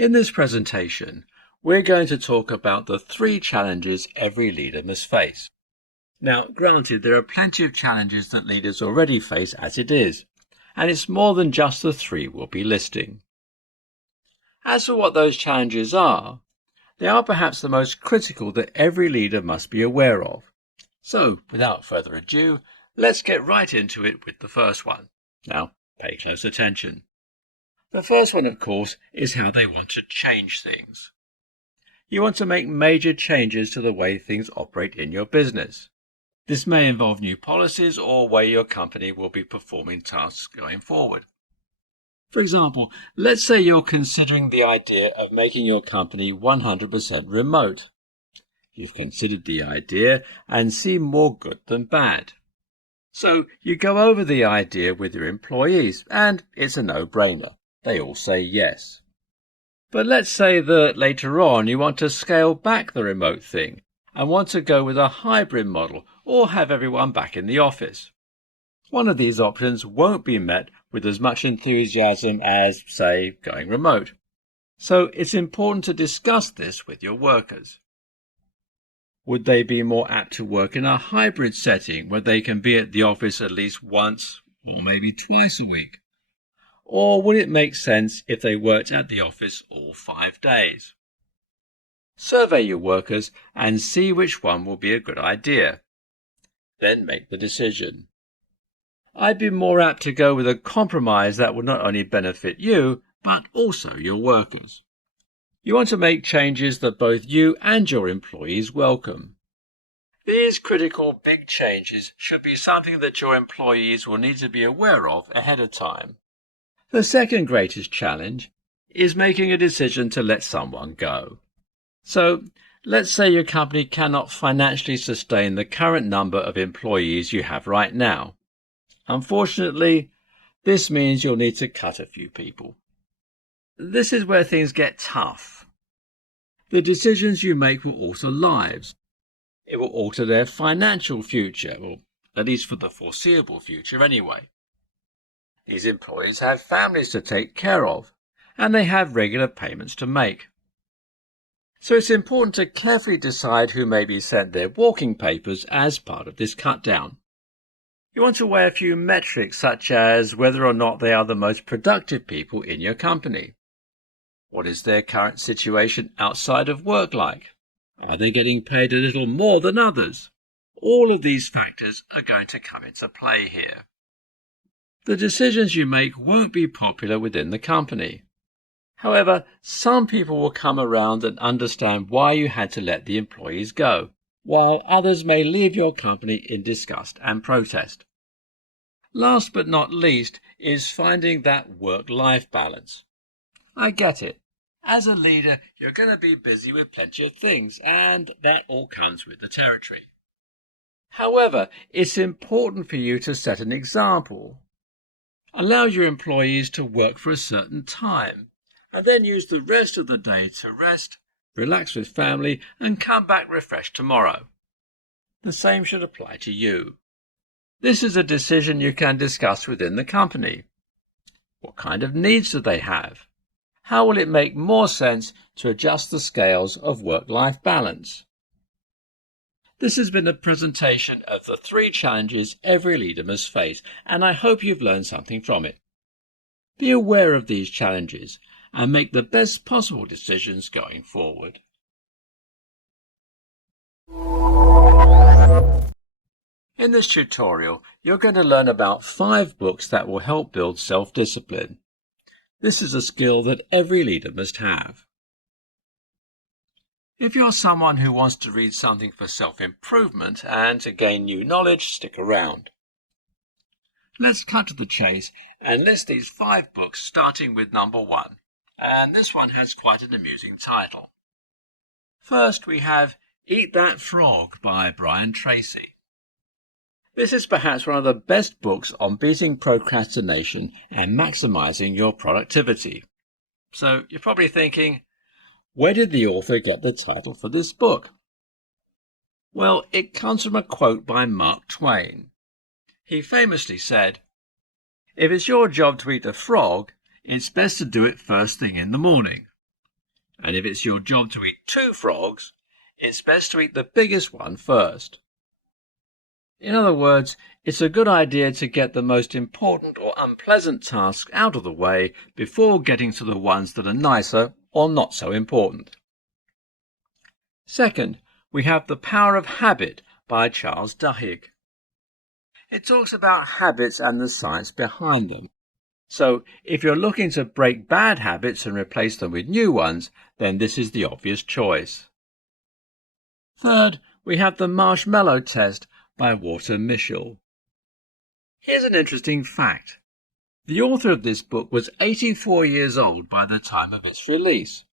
In this presentation, we're going to talk about the 3 challenges every leader must face. Now, granted, there are plenty of challenges that leaders already face as it is, and it's more than just the 3 we'll be listing. As for what those challenges are, they are perhaps the most critical that every leader must be aware of. So, without further ado, let's get right into it with the first one. Now, pay close attention. The first one, of course, is how they want to change things. You want to make major changes to the way things operate in your business. This may involve new policies or way your company will be performing tasks going forward. For example, let's say you're considering the idea of making your company 100% remote. You've considered the idea and see more good than bad. So you go over the idea with your employees, and it's a no-brainer. They all say yes. But let's say that later on you want to scale back the remote thing and want to go with a hybrid model or have everyone back in the office. One of these options won't be met with as much enthusiasm as, say, going remote. So it's important to discuss this with your workers. Would they be more apt to work in a hybrid setting where they can be at the office at least once or maybe twice a week? Or would it make sense if they worked at the office all 5 days? Survey your workers and see which one will be a good idea. Then make the decision. I'd be more apt to go with a compromise that would not only benefit you, but also your workers. You want to make changes that both you and your employees welcome. These critical big changes should be something that your employees will need to be aware of ahead of time. The second greatest challenge is making a decision to let someone go. So, let's say your company cannot financially sustain the current number of employees you have right now. Unfortunately, this means you'll need to cut a few people. This is where things get tough. The decisions you make will alter lives. It will alter their financial future, or at least for the foreseeable future anyway. These employees have families to take care of, and they have regular payments to make. So it's important to carefully decide who may be sent their walking papers as part of this cut-down. You want to weigh a few metrics such as whether or not they are the most productive people in your company. What is their current situation outside of work like? Are they getting paid a little more than others? All of these factors are going to come into play here. The decisions you make won't be popular within the company. However, some people will come around and understand why you had to let the employees go, while others may leave your company in disgust and protest. Last but not least is finding that work-life balance. I get it. As a leader, you're going to be busy with plenty of things, and that all comes with the territory. However, it's important for you to set an example. Allow your employees to work for a certain time, and then use the rest of the day to rest, relax with family, and come back refreshed tomorrow. The same should apply to you. This is a decision you can discuss within the company. What kind of needs do they have? How will it make more sense to adjust the scales of work-life balance? This has been a presentation of the 3 challenges every leader must face, and I hope you've learned something from it. Be aware of these challenges and make the best possible decisions going forward. In this tutorial, you're going to learn about 5 books that will help build self-discipline. This is a skill that every leader must have. If you're someone who wants to read something for self-improvement and to gain new knowledge, stick around. Let's cut to the chase and list these 5 books starting with number 1. And this one has quite an amusing title. First we have Eat That Frog by Brian Tracy. This is perhaps one of the best books on beating procrastination and maximizing your productivity. So you're probably thinking, where did the author get the title for this book? Well, it comes from a quote by Mark Twain. He famously said, "If it's your job to eat a frog, it's best to do it first thing in the morning." and if it's your job to eat 2 frogs, it's best to eat the biggest one first. In other words, it's a good idea to get the most important or unpleasant tasks out of the way before getting to the ones that are nicer or not so important. Second, we have The Power of Habit by Charles Duhigg. It talks about habits and the science behind them. So, if you're looking to break bad habits and replace them with new ones, then this is the obvious choice. Third, we have The Marshmallow Test by Walter Mischel. Here's an interesting fact. The author of this book was 84 years old by the time of its release.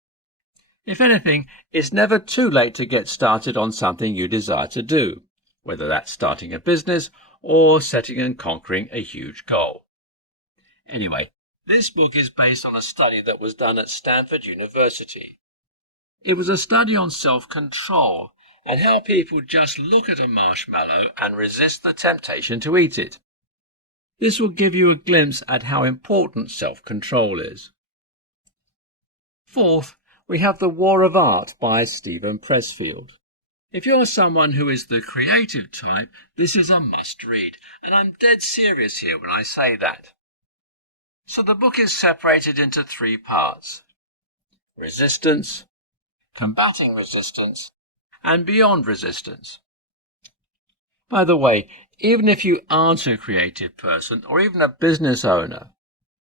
If anything, it's never too late to get started on something you desire to do, whether that's starting a business or setting and conquering a huge goal. Anyway, this book is based on a study that was done at Stanford University. It was a study on self-control and how people just look at a marshmallow and resist the temptation to eat it. This will give you a glimpse at how important self-control is. Fourth, we have The War of Art by Steven Pressfield. If you're someone who is the creative type, this is a must-read, and I'm dead serious here when I say that. So the book is separated into 3 parts: resistance, combating resistance, and beyond resistance. By the way, even if you aren't a creative person or even a business owner,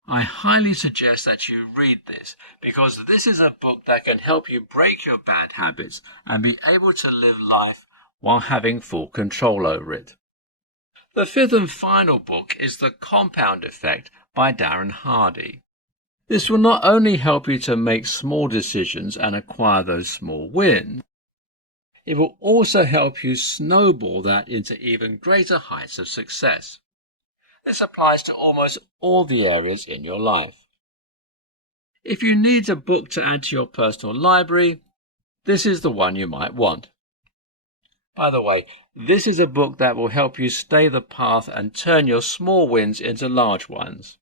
I highly suggest that you read this, because this is a book that can help you break your bad habits and be able to live life while having full control over it. The 5th and final book is The Compound Effect by Darren Hardy. This will not only help you to make small decisions and acquire those small wins, it will also help you snowball that into even greater heights of success. This applies to almost all the areas in your life. If you need a book to add to your personal library, this is the one you might want. By the way, this is a book that will help you stay the path and turn your small wins into large ones.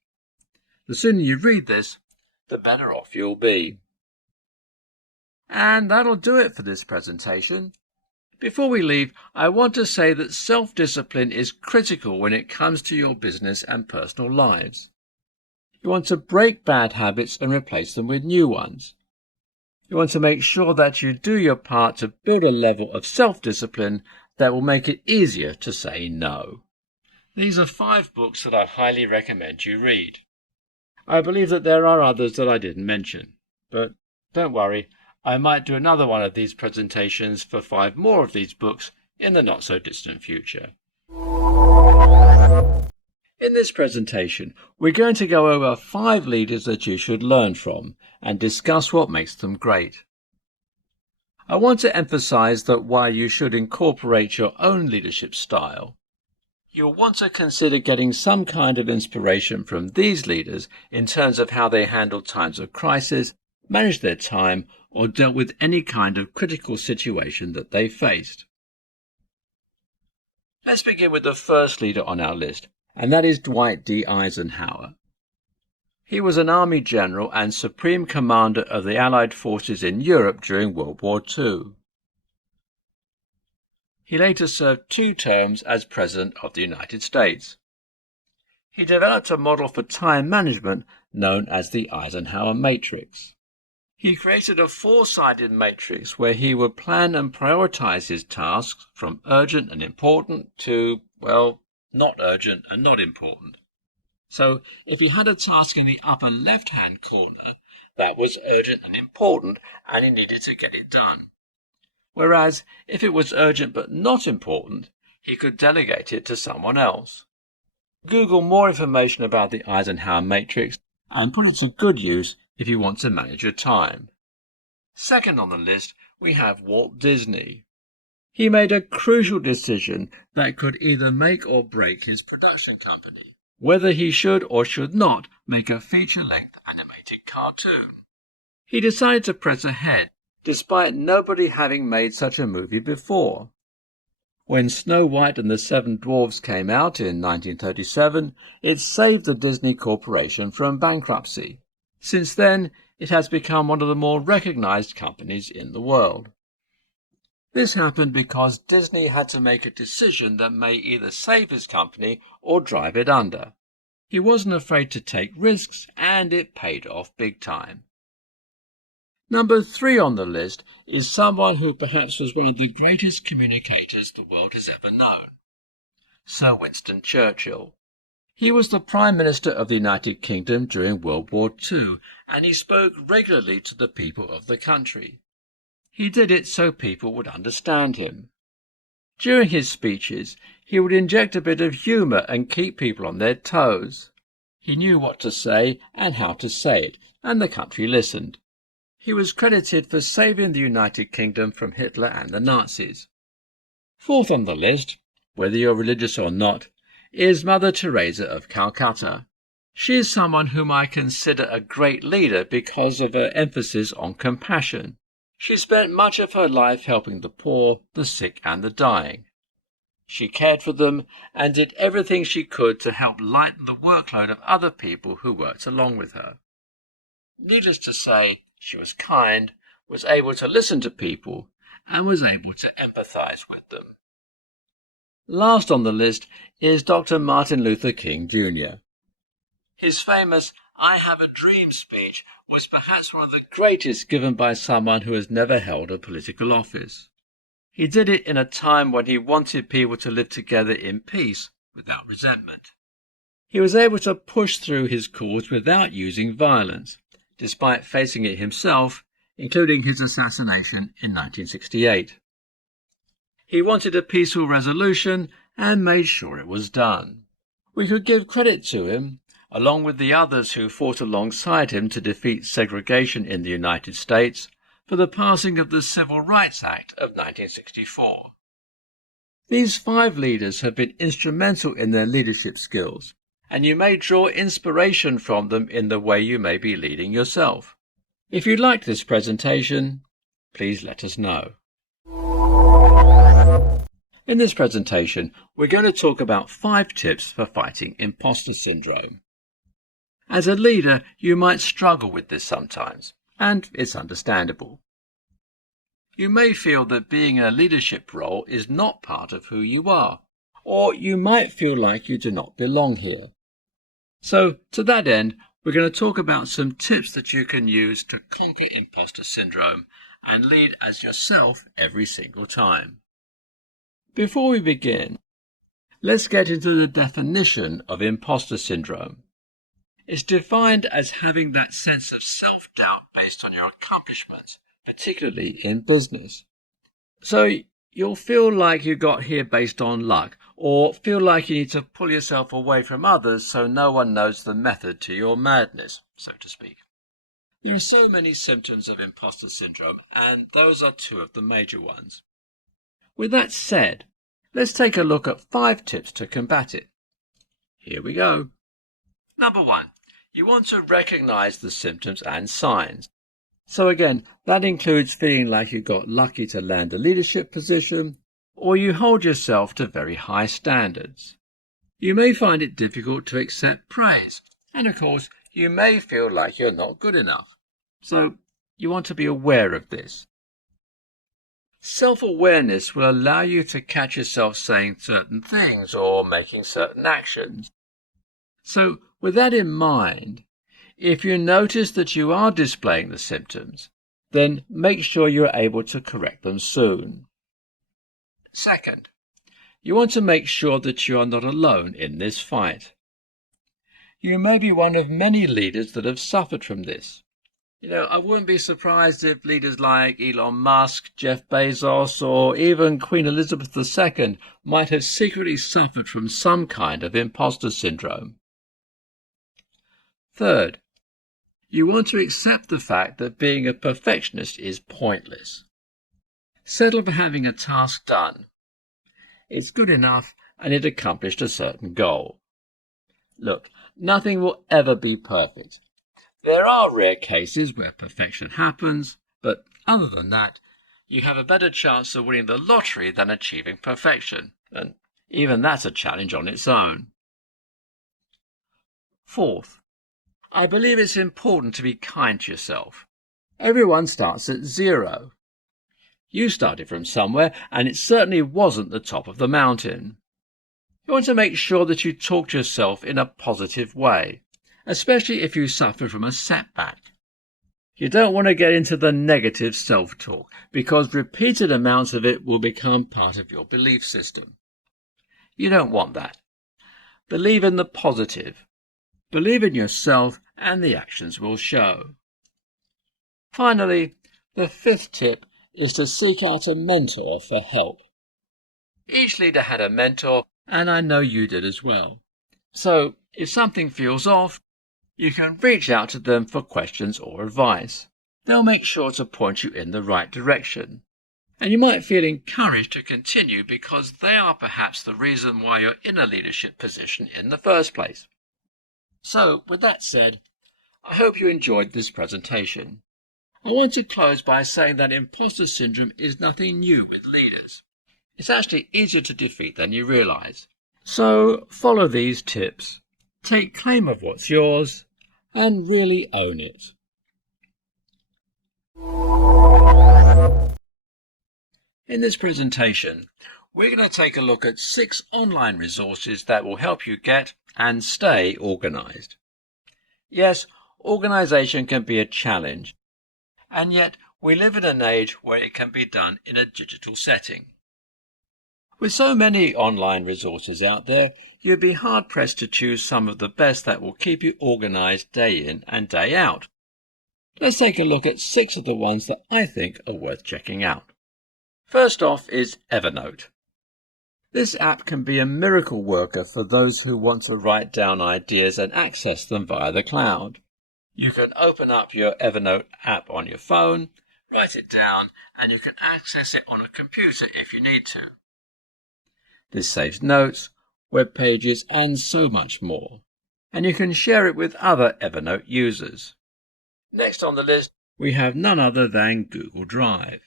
The sooner you read this, the better off you'll be. And that'll do it for this presentation. Before we leave, I want to say that self-discipline is critical when it comes to your business and personal lives. You want to break bad habits and replace them with new ones. You want to make sure that you do your part to build a level of self-discipline that will make it easier to say no. These are 5 books that I highly recommend you read. I believe that there are others that I didn't mention, but don't worry, I might do another one of these presentations for 5 more of these books in the not-so-distant future. In this presentation, we're going to go over 5 leaders that you should learn from and discuss what makes them great. I want to emphasize that while you should incorporate your own leadership style, you'll want to consider getting some kind of inspiration from these leaders in terms of how they handled times of crisis, managed their time, or dealt with any kind of critical situation that they faced. Let's begin with the first leader on our list, and that is Dwight D. Eisenhower. He was an army general and supreme commander of the Allied forces in Europe during World War II. He later served 2 terms as President of the United States. He developed a model for time management known as the Eisenhower Matrix. He created a 4-sided matrix where he would plan and prioritize his tasks from urgent and important to, well, not urgent and not important. So, if he had a task in the upper left-hand corner, that was urgent and important and he needed to get it done. Whereas, if it was urgent but not important, he could delegate it to someone else. Google more information about the Eisenhower Matrix and put it to good use if you want to manage your time. Second on the list, we have Walt Disney. He made a crucial decision that could either make or break his production company, whether he should or should not make a feature-length animated cartoon. He decided to press ahead, despite nobody having made such a movie before. When Snow White and the 7 Dwarfs came out in 1937, it saved the Disney Corporation from bankruptcy. Since then, it has become one of the more recognized companies in the world. This happened because Disney had to make a decision that may either save his company or drive it under. He wasn't afraid to take risks, and it paid off big time. Number 3 on the list is someone who perhaps was one of the greatest communicators the world has ever known. Sir Winston Churchill. He was the Prime Minister of the United Kingdom during World War II, and he spoke regularly to the people of the country. He did it so people would understand him. During his speeches, he would inject a bit of humour and keep people on their toes. He knew what to say and how to say it, and the country listened. He was credited for saving the United Kingdom from Hitler and the Nazis. 4th on the list, whether you're religious or not, is Mother Teresa of Calcutta. She is someone whom I consider a great leader because of her emphasis on compassion. She spent much of her life helping the poor, the sick and the dying. She cared for them and did everything she could to help lighten the workload of other people who worked along with her. Needless to say, she was kind, was able to listen to people, and was able to empathize with them. Last on the list is Dr. Martin Luther King Jr. His famous "I Have a Dream" speech was perhaps one of the greatest given by someone who has never held a political office. He did it in a time when he wanted people to live together in peace without resentment. He was able to push through his cause without using violence, despite facing it himself, including his assassination in 1968. He wanted a peaceful resolution and made sure it was done. We could give credit to him, along with the others who fought alongside him to defeat segregation in the United States, for the passing of the Civil Rights Act of 1964. These 5 leaders have been instrumental in their leadership skills, and you may draw inspiration from them in the way you may be leading yourself. If you liked this presentation, please let us know. In this presentation, we're going to talk about 5 tips for fighting imposter syndrome. As a leader, you might struggle with this sometimes, and it's understandable. You may feel that being in a leadership role is not part of who you are, or you might feel like you do not belong here. So, to that end, we're going to talk about some tips that you can use to conquer imposter syndrome and lead as yourself every single time. Before we begin, let's get into the definition of imposter syndrome. It's defined as having that sense of self-doubt based on your accomplishments, particularly in business. So you'll feel like you got here based on luck, or feel like you need to pull yourself away from others so no one knows the method to your madness, so to speak. There are so many symptoms of imposter syndrome, and those are 2 of the major ones. With that said, let's take a look at 5 tips to combat it. Here we go. Number 1. You want to recognize the symptoms and signs. So again, that includes feeling like you got lucky to land a leadership position, or you hold yourself to very high standards. You may find it difficult to accept praise, and of course, you may feel like you're not good enough. So you want to be aware of this. Self-awareness will allow you to catch yourself saying certain things or making certain actions. So, with that in mind, if you notice that you are displaying the symptoms, then make sure you're able to correct them soon. Second, you want to make sure that you are not alone in this fight. You may be one of many leaders that have suffered from this. I wouldn't be surprised if leaders like Elon Musk, Jeff Bezos, or even Queen Elizabeth II might have secretly suffered from some kind of imposter syndrome. Third, you want to accept the fact that being a perfectionist is pointless. Settle for having a task done. It's good enough and it accomplished a certain goal. Look, nothing will ever be perfect. There are rare cases where perfection happens, but other than that, you have a better chance of winning the lottery than achieving perfection, and even that's a challenge on its own. Fourth, I believe it's important to be kind to yourself. Everyone starts at 0. You started from somewhere, and it certainly wasn't the top of the mountain. You want to make sure that you talk to yourself in a positive way, especially if you suffer from a setback. You don't want to get into the negative self-talk, because repeated amounts of it will become part of your belief system. You don't want that. Believe in the positive. Believe in yourself, and the actions will show. Finally, the 5th tip is to seek out a mentor for help. Each leader had a mentor, and I know you did as well. So, if something feels off, you can reach out to them for questions or advice. They'll make sure to point you in the right direction. And you might feel encouraged to continue because they are perhaps the reason why you're in a leadership position in the first place. So, with that said, I hope you enjoyed this presentation. I want to close by saying that imposter syndrome is nothing new with leaders. It's actually easier to defeat than you realize. So, follow these tips. Take claim of what's yours and really own it. In this presentation, we're going to take a look at 6 online resources that will help you get and stay organized. Yes, organization can be a challenge, and yet we live in an age where it can be done in a digital setting. With so many online resources out there, you'd be hard-pressed to choose some of the best that will keep you organized day in and day out. Let's take a look at 6 of the ones that I think are worth checking out. First off is Evernote. This app can be a miracle worker for those who want to write down ideas and access them via the cloud. You can open up your Evernote app on your phone, write it down, and you can access it on a computer if you need to. This saves notes, web pages, and so much more. And you can share it with other Evernote users. Next on the list, we have none other than Google Drive.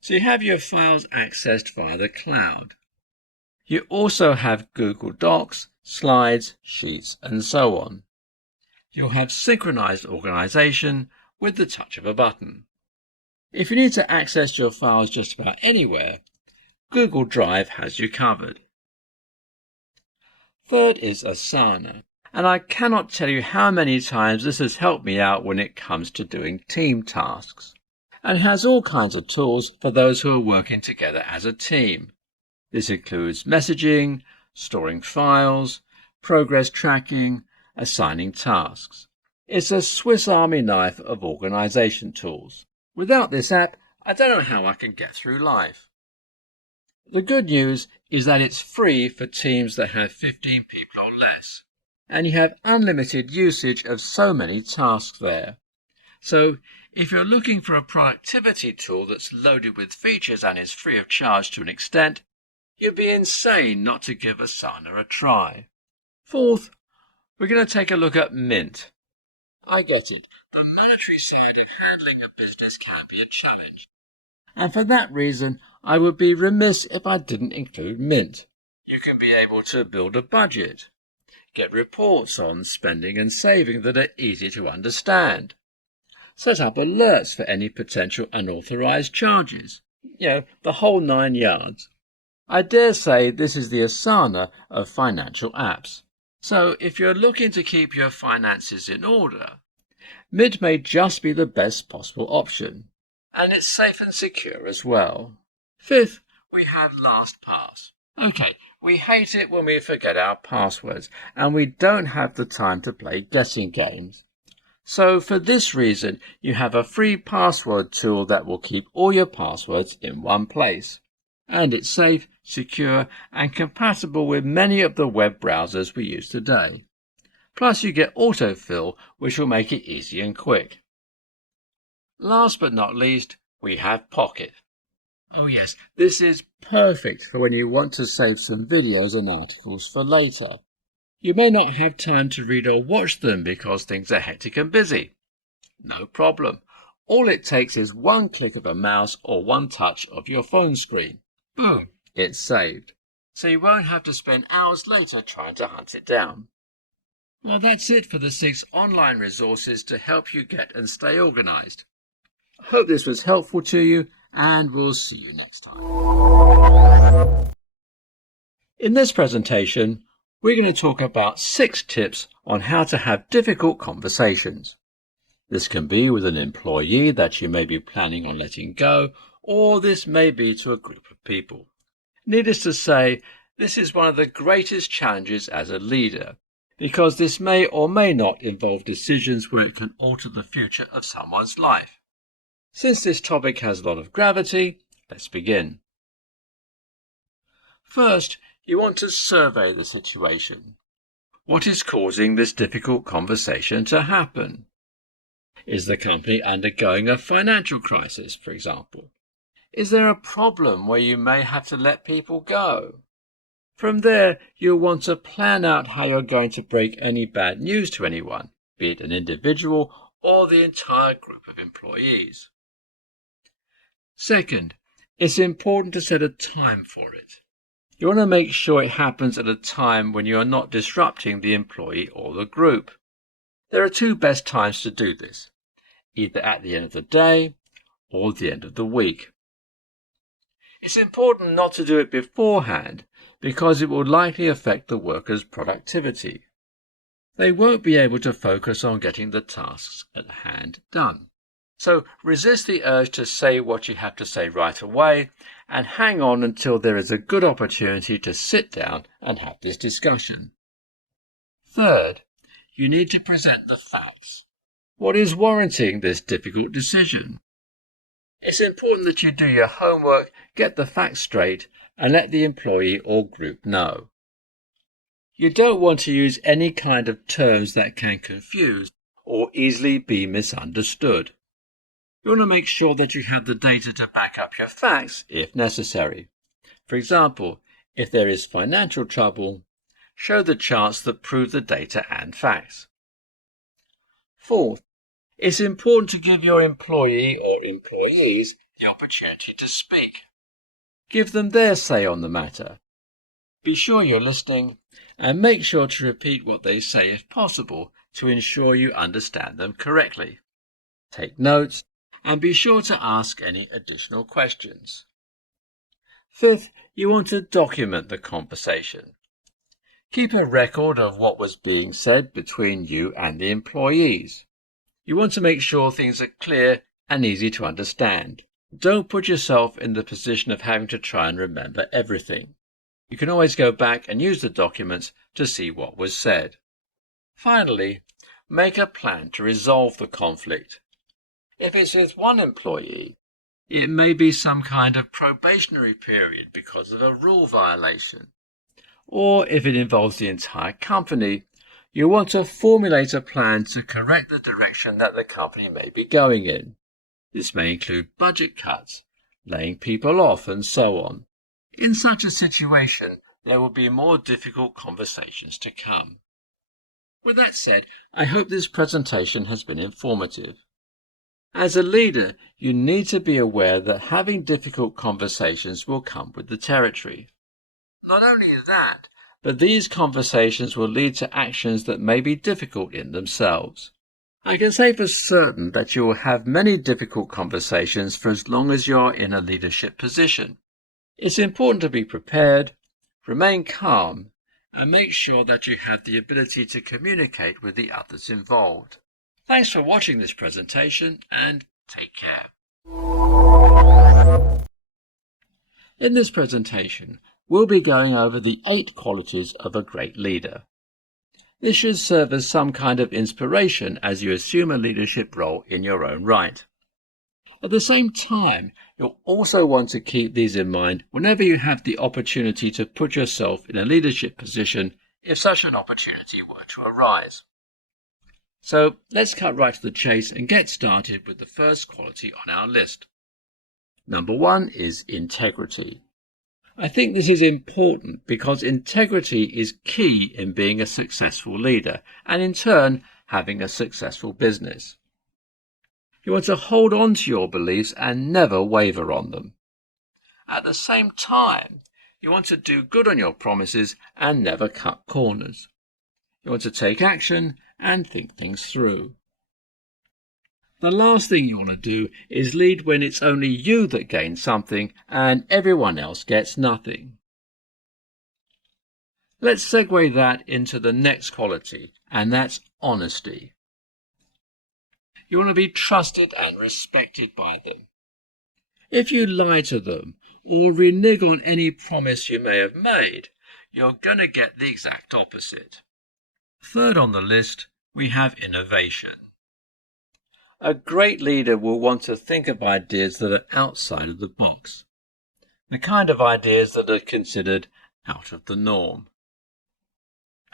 So you have your files accessed via the cloud. You also have Google Docs, Slides, Sheets, and so on. You'll have synchronized organization with the touch of a button. If you need to access your files just about anywhere, Google Drive has you covered. Third is Asana, and I cannot tell you how many times this has helped me out when it comes to doing team tasks, and has all kinds of tools for those who are working together as a team. This includes messaging, storing files, progress tracking, assigning tasks. It's a Swiss Army knife of organization tools. Without this app, I don't know how I can get through life. The good news is that it's free for teams that have 15 people or less, and you have unlimited usage of so many tasks there. So, if you're looking for a productivity tool that's loaded with features and is free of charge to an extent, you'd be insane not to give Asana a try. Fourth, we're going to take a look at Mint. I get it. The monetary side of handling a business can be a challenge. And for that reason, I would be remiss if I didn't include Mint. You can be able to build a budget, get reports on spending and saving that are easy to understand, set up alerts for any potential unauthorized charges, the whole 9 yards. I dare say this is the Asana of financial apps. So if you're looking to keep your finances in order, Mint may just be the best possible option. And it's safe and secure as well. Fifth, we have LastPass. Okay, we hate it when we forget our passwords, and we don't have the time to play guessing games. So for this reason, you have a free password tool that will keep all your passwords in one place. And it's safe, secure, and compatible with many of the web browsers we use today. Plus you get autofill, which will make it easy and quick. Last but not least, we have Pocket. Oh yes, this is perfect for when you want to save some videos and articles for later. You may not have time to read or watch them because things are hectic and busy. No problem. All it takes is one click of a mouse or one touch of your phone screen. Boom, it's saved. So you won't have to spend hours later trying to hunt it down. Well, that's it for the 6 online resources to help you get and stay organized. I hope this was helpful to you, and we'll see you next time. In this presentation, we're going to talk about 6 tips on how to have difficult conversations. This can be with an employee that you may be planning on letting go, or this may be to a group of people. Needless to say, this is one of the greatest challenges as a leader, because this may or may not involve decisions where it can alter the future of someone's life. Since this topic has a lot of gravity, let's begin. First, you want to survey the situation. What is causing this difficult conversation to happen? Is the company undergoing a financial crisis, for example? Is there a problem where you may have to let people go? From there, you'll want to plan out how you're going to break any bad news to anyone, be it an individual or the entire group of employees. Second, it's important to set a time for it. You want to make sure it happens at a time when you are not disrupting the employee or the group. There are 2 best times to do this, either at the end of the day or the end of the week. It's important not to do it beforehand because it will likely affect the workers' productivity. They won't be able to focus on getting the tasks at hand done. So resist the urge to say what you have to say right away and hang on until there is a good opportunity to sit down and have this discussion. Third, you need to present the facts. What is warranting this difficult decision? It's important that you do your homework, get the facts straight, and let the employee or group know. You don't want to use any kind of terms that can confuse or easily be misunderstood. You want to make sure that you have the data to back up your facts if necessary. For example, if there is financial trouble, show the charts that prove the data and facts. Fourth, it's important to give your employee or employees the opportunity to speak. Give them their say on the matter. Be sure you're listening and make sure to repeat what they say if possible to ensure you understand them correctly. Take notes and be sure to ask any additional questions. Fifth, you want to document the conversation. Keep a record of what was being said between you and the employees. You want to make sure things are clear and easy to understand. Don't put yourself in the position of having to try and remember everything. You can always go back and use the documents to see what was said. Finally, make a plan to resolve the conflict. If it's with one employee, it may be some kind of probationary period because of a rule violation. Or if it involves the entire company, you want to formulate a plan to correct the direction that the company may be going in. This may include budget cuts, laying people off, and so on. In such a situation, there will be more difficult conversations to come. With that said, I hope this presentation has been informative. As a leader, you need to be aware that having difficult conversations will come with the territory. Not only that, but these conversations will lead to actions that may be difficult in themselves. I can say for certain that you will have many difficult conversations for as long as you are in a leadership position. It's important to be prepared, remain calm, and make sure that you have the ability to communicate with the others involved. Thanks for watching this presentation and take care. In this presentation, we'll be going over the 8 qualities of a great leader. This should serve as some kind of inspiration as you assume a leadership role in your own right. At the same time, you'll also want to keep these in mind whenever you have the opportunity to put yourself in a leadership position if such an opportunity were to arise. So let's cut right to the chase and get started with the first quality on our list. Number 1 is integrity. I think this is important because integrity is key in being a successful leader and in turn having a successful business. You want to hold on to your beliefs and never waver on them. At the same time, you want to do good on your promises and never cut corners. You want to take action and think things through. The last thing you want to do is lead when it's only you that gains something and everyone else gets nothing. Let's segue that into the next quality, and that's honesty. You want to be trusted and respected by them. If you lie to them or renege on any promise you may have made, you're going to get the exact opposite. Third on the list, we have innovation. A great leader will want to think of ideas that are outside of the box, the kind of ideas that are considered out of the norm.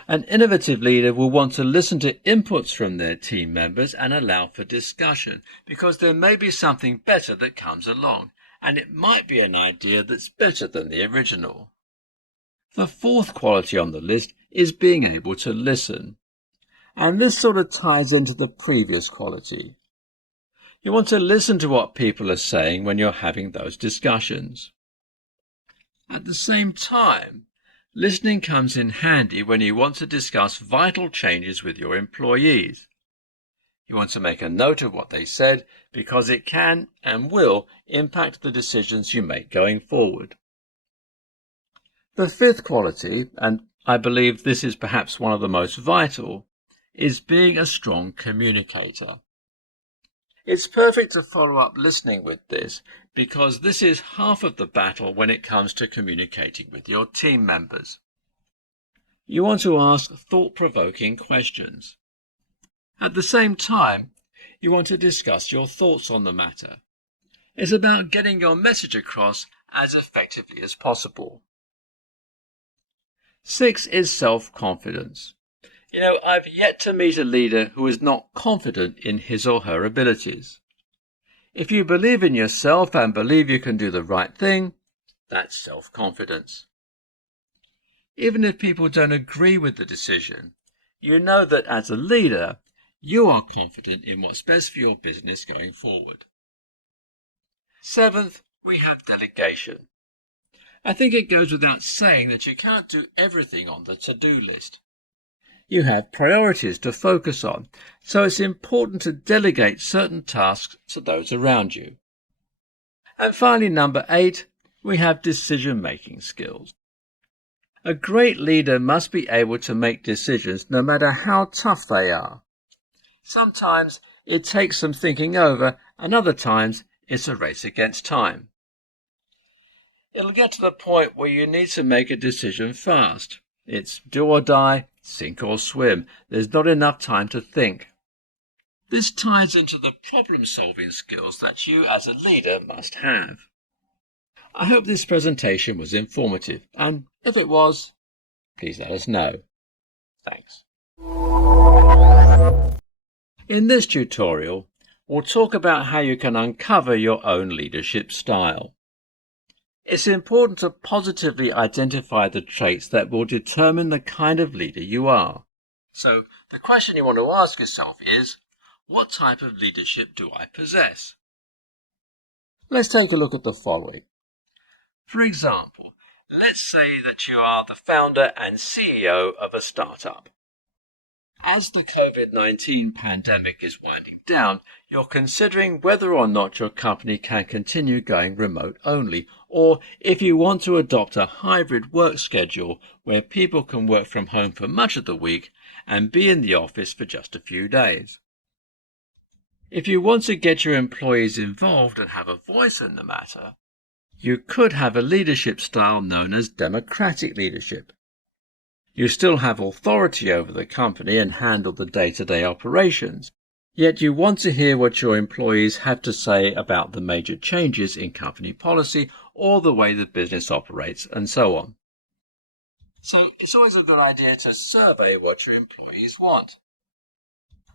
An innovative leader will want to listen to inputs from their team members and allow for discussion, because there may be something better that comes along, and it might be an idea that's better than the original. The fourth quality on the list is being able to listen, and this sort of ties into the previous quality. You want to listen to what people are saying when you're having those discussions. At the same time, listening comes in handy when you want to discuss vital changes with your employees. You want to make a note of what they said because it can and will impact the decisions you make going forward. The fifth quality, and I believe this is perhaps one of the most vital, is being a strong communicator. It's perfect to follow up listening with this, because this is half of the battle when it comes to communicating with your team members. You want to ask thought-provoking questions. At the same time, you want to discuss your thoughts on the matter. It's about getting your message across as effectively as possible. 6 is self-confidence. I've yet to meet a leader who is not confident in his or her abilities. If you believe in yourself and believe you can do the right thing, that's self-confidence. Even if people don't agree with the decision, you know that as a leader, you are confident in what's best for your business going forward. 7th, we have delegation. I think it goes without saying that you can't do everything on the to-do list. You have priorities to focus on, so it's important to delegate certain tasks to those around you. And finally, number 8, we have decision-making skills. A great leader must be able to make decisions no matter how tough they are. Sometimes it takes some thinking over, and other times it's a race against time. It'll get to the point where you need to make a decision fast. It's do or die, sink or swim. There's not enough time to think. This ties into the problem-solving skills that you as a leader must have. I hope this presentation was informative, and if it was, please let us know. Thanks. In this tutorial, we'll talk about how you can uncover your own leadership style. It's important to positively identify the traits that will determine the kind of leader you are. So, the question you want to ask yourself is, what type of leadership do I possess? Let's take a look at the following. For example, let's say that you are the founder and CEO of a startup. As the COVID-19 pandemic is winding down, you're considering whether or not your company can continue going remote only, or if you want to adopt a hybrid work schedule where people can work from home for much of the week and be in the office for just a few days. If you want to get your employees involved and have a voice in the matter, you could have a leadership style known as democratic leadership. You still have authority over the company and handle the day-to-day operations, yet you want to hear what your employees have to say about the major changes in company policy or the way the business operates and so on. So it's always a good idea to survey what your employees want.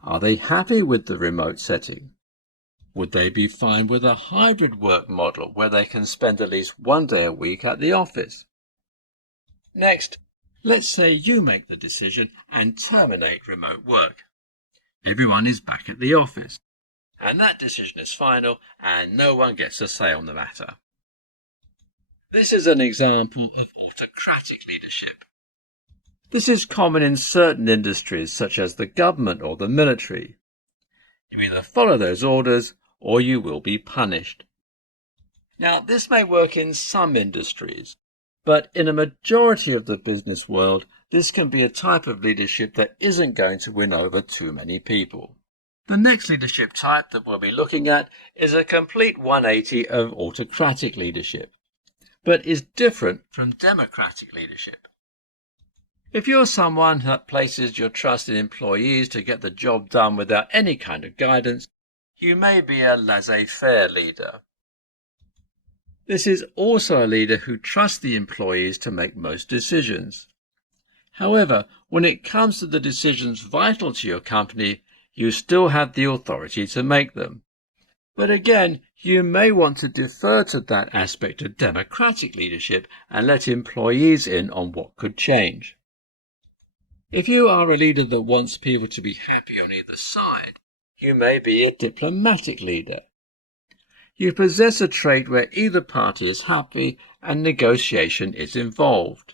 Are they happy with the remote setting? Would they be fine with a hybrid work model where they can spend at least one day a week at the office? Next, let's say you make the decision and terminate remote work. Everyone is back at the office, and that decision is final and no one gets a say on the matter. This is an example of autocratic leadership. This is common in certain industries such as the government or the military. You either follow those orders or you will be punished. Now, this may work in some industries, but in a majority of the business world, this can be a type of leadership that isn't going to win over too many people. The next leadership type that we'll be looking at is a complete 180 of autocratic leadership, but is different from democratic leadership. If you're someone that places your trust in employees to get the job done without any kind of guidance, you may be a laissez-faire leader. This is also a leader who trusts the employees to make most decisions. However, when it comes to the decisions vital to your company, you still have the authority to make them. But again, you may want to defer to that aspect of democratic leadership and let employees in on what could change. If you are a leader that wants people to be happy on either side, you may be a diplomatic leader. You possess a trait where either party is happy and negotiation is involved.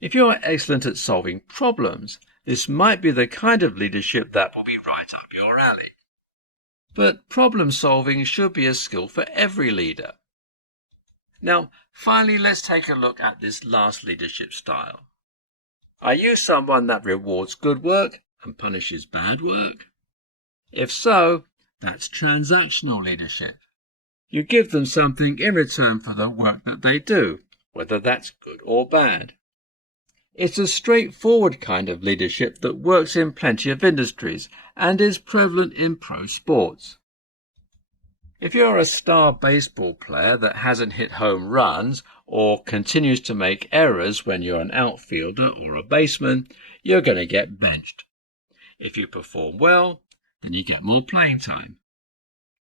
If you are excellent at solving problems, this might be the kind of leadership that will be right up your alley. But problem solving should be a skill for every leader. Now, finally, let's take a look at this last leadership style. Are you someone that rewards good work and punishes bad work? If so, that's transactional leadership. You give them something in return for the work that they do, whether that's good or bad. It's a straightforward kind of leadership that works in plenty of industries and is prevalent in pro sports. If you're a star baseball player that hasn't hit home runs or continues to make errors when you're an outfielder or a baseman, you're going to get benched. If you perform well, then you get more playing time.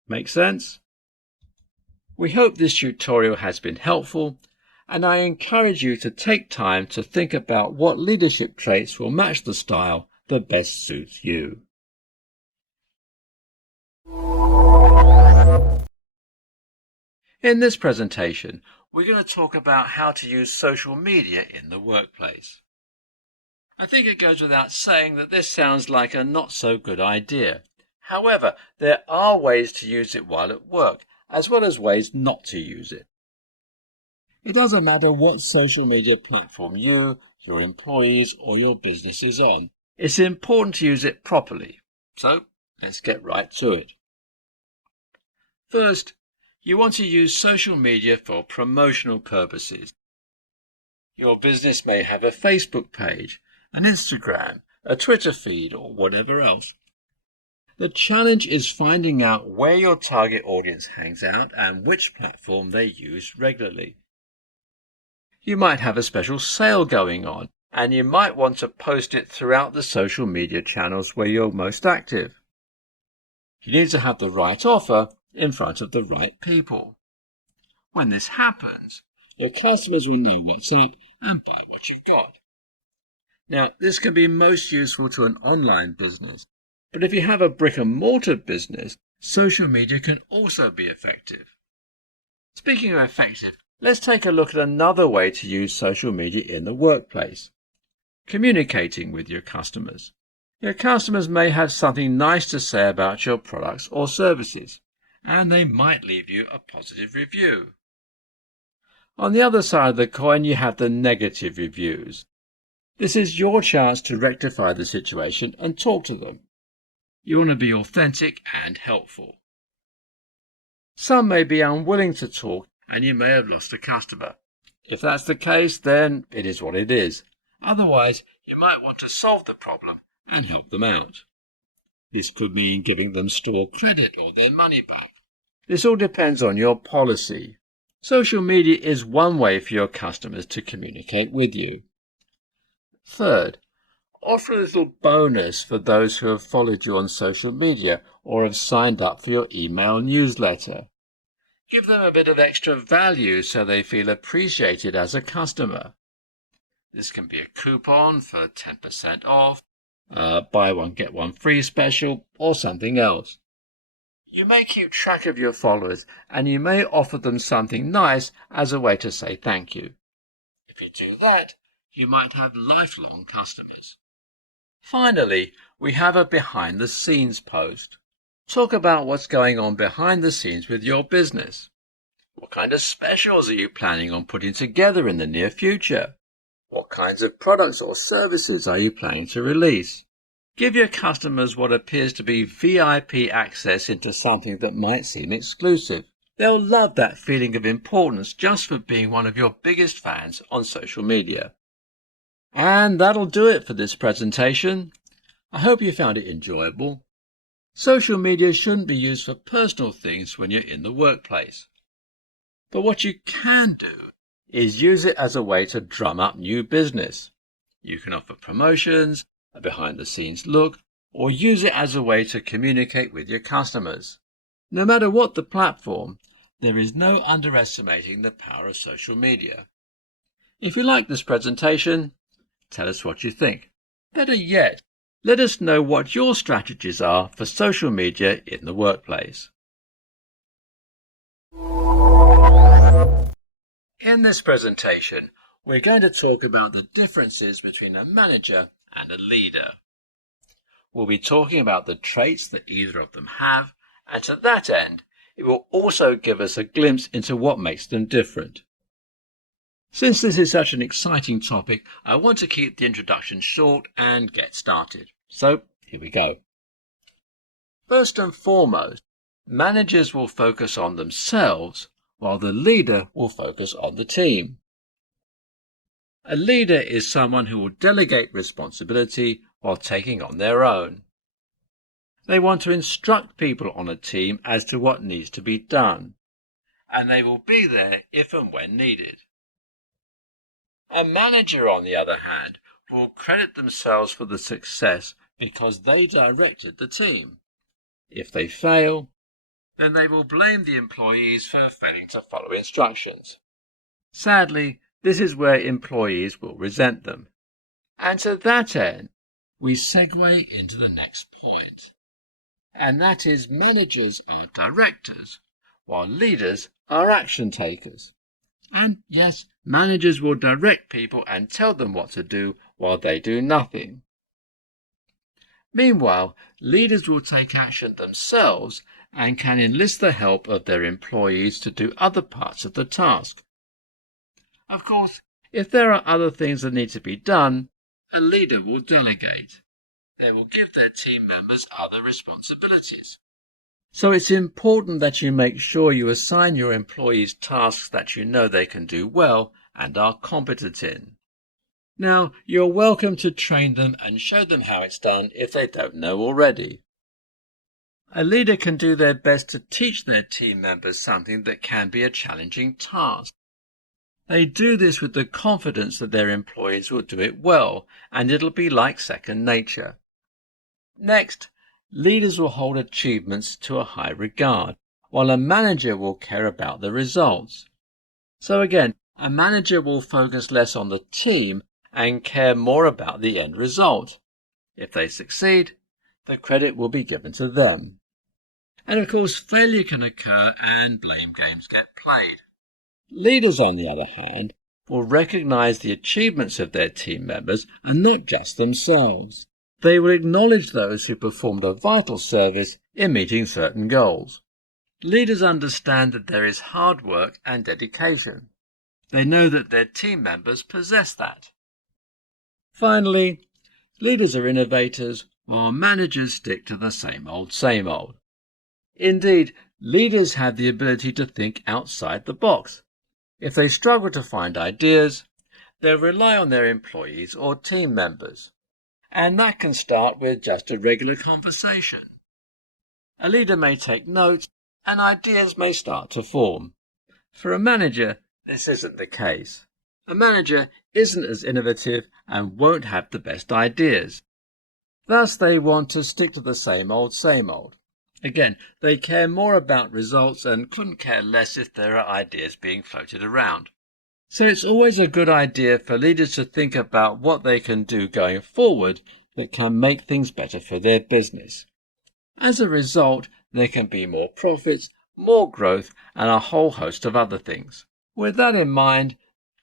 Make sense? We hope this tutorial has been helpful, and I encourage you to take time to think about what leadership traits will match the style that best suits you. In this presentation, we're going to talk about how to use social media in the workplace. I think it goes without saying that this sounds like a not so good idea. However, there are ways to use it while at work, as well as ways not to use it. It doesn't matter what social media platform you, your employees, or your business is on. It's important to use it properly. So, let's get right to it. First, you want to use social media for promotional purposes. Your business may have a Facebook page, an Instagram, a Twitter feed, or whatever else. The challenge is finding out where your target audience hangs out and which platform they use regularly. You might have a special sale going on, and you might want to post it throughout the social media channels where you're most active. You need to have the right offer in front of the right people. When this happens, your customers will know what's up and buy what you've got. Now, this can be most useful to an online business, but if you have a brick-and-mortar business, social media can also be effective. Speaking of effective, let's take a look at another way to use social media in the workplace. Communicating with your customers. Your customers may have something nice to say about your products or services, and they might leave you a positive review. On the other side of the coin, you have the negative reviews. This is your chance to rectify the situation and talk to them. You want to be authentic and helpful. Some may be unwilling to talk, and you may have lost a customer. If that's the case, then it is what it is. Otherwise, you might want to solve the problem and help them out. This could mean giving them store credit or their money back. This all depends on your policy. Social media is one way for your customers to communicate with you. Third, offer a little bonus for those who have followed you on social media or have signed up for your email newsletter. Give them a bit of extra value so they feel appreciated as a customer. This can be a coupon for 10% off, buy one get one free special, or something else. You may keep track of your followers, and you may offer them something nice as a way to say thank you. If you do that, you might have lifelong customers. Finally, we have a behind the scenes post. Talk about what's going on behind the scenes with your business. What kind of specials are you planning on putting together in the near future? What kinds of products or services are you planning to release? Give your customers what appears to be VIP access into something that might seem exclusive. They'll love that feeling of importance just for being one of your biggest fans on social media. And that'll do it for this presentation. I hope you found it enjoyable. Social media shouldn't be used for personal things when you're in the workplace. But what you can do is use it as a way to drum up new business. You can offer promotions, a behind-the-scenes look, or use it as a way to communicate with your customers. No matter what the platform, there is no underestimating the power of social media. If you like this presentation, tell us what you think. Better yet, let us know what your strategies are for social media in the workplace. In this presentation, we're going to talk about the differences between a manager and a leader. We'll be talking about the traits that either of them have, and to that end, it will also give us a glimpse into what makes them different. Since this is such an exciting topic, I want to keep the introduction short and get started. So, here we go. First and foremost, managers will focus on themselves, while the leader will focus on the team. A leader is someone who will delegate responsibility while taking on their own. They want to instruct people on a team as to what needs to be done, and they will be there if and when needed. A manager, on the other hand, will credit themselves for the success because they directed the team. If they fail, then they will blame the employees for failing to follow instructions. Sadly, this is where employees will resent them. And to that end, we segue into the next point. And that is managers are directors, while leaders are action takers. And yes, managers will direct people and tell them what to do while they do nothing. Meanwhile, leaders will take action themselves and can enlist the help of their employees to do other parts of the task. Of course, if there are other things that need to be done, a leader will delegate. They will give their team members other responsibilities. So it's important that you make sure you assign your employees tasks that you know they can do well and are competent in. Now, you're welcome to train them and show them how it's done if they don't know already. A leader can do their best to teach their team members something that can be a challenging task. They do this with the confidence that their employees will do it well, and it'll be like second nature. Next, leaders will hold achievements to a high regard, while a manager will care about the results. So again, a manager will focus less on the team and care more about the end result. If they succeed, the credit will be given to them. And of course, failure can occur and blame games get played. Leaders, on the other hand, will recognize the achievements of their team members and not just themselves. They will acknowledge those who performed a vital service in meeting certain goals. Leaders understand that there is hard work and dedication. They know that their team members possess that. Finally, leaders are innovators, while managers stick to the same old, same old. Indeed, leaders have the ability to think outside the box. If they struggle to find ideas, they'll rely on their employees or team members. And that can start with just a regular conversation. A leader may take notes, and ideas may start to form. For a manager, this isn't the case. A manager isn't as innovative and won't have the best ideas. Thus, they want to stick to the same old, same old. Again, they care more about results and couldn't care less if there are ideas being floated around. So it's always a good idea for leaders to think about what they can do going forward that can make things better for their business. As a result, there can be more profits, more growth, and a whole host of other things. With that in mind,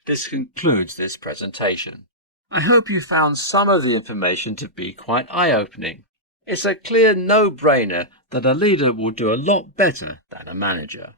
this concludes this presentation. I hope you found some of the information to be quite eye-opening. It's a clear no-brainer that a leader will do a lot better than a manager.